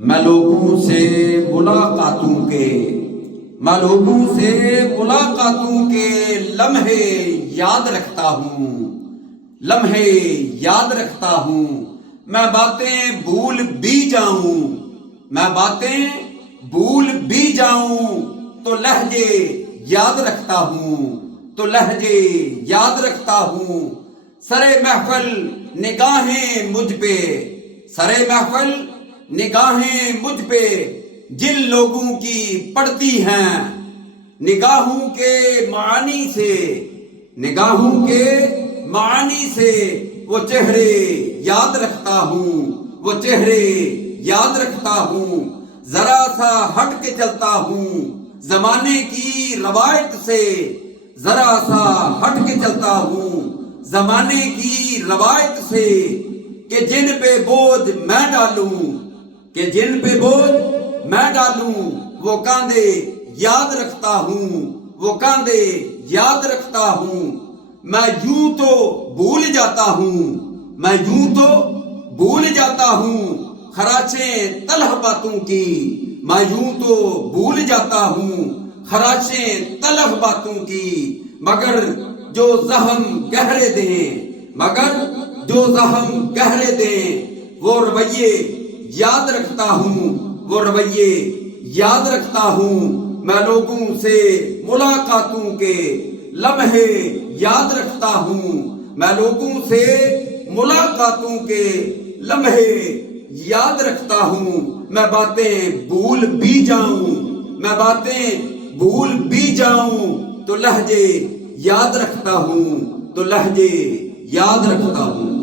میں لوگوں سے ملاقاتوں کے لمحے یاد رکھتا ہوں میں باتیں بھول بھی جاؤں تو لہجے یاد رکھتا ہوں سرے محفل نگاہیں مجھ پہ جن لوگوں کی پڑتی ہیں نگاہوں کے معانی سے وہ چہرے یاد رکھتا ہوں ذرا سا ہٹ کے چلتا ہوں زمانے کی روایت سے کہ جن پہ بوجھ میں ڈالوں وہ کاندھے یاد رکھتا ہوں میں یوں تو بھول جاتا ہوں خراچیں تلخ باتوں کی مگر جو زخم گہرے دیں وہ رویے یاد رکھتا ہوں میں لوگوں سے ملاقاتوں کے لمحے یاد رکھتا ہوں میں باتیں بھول بھی جاؤں تو لہجے یاد رکھتا ہوں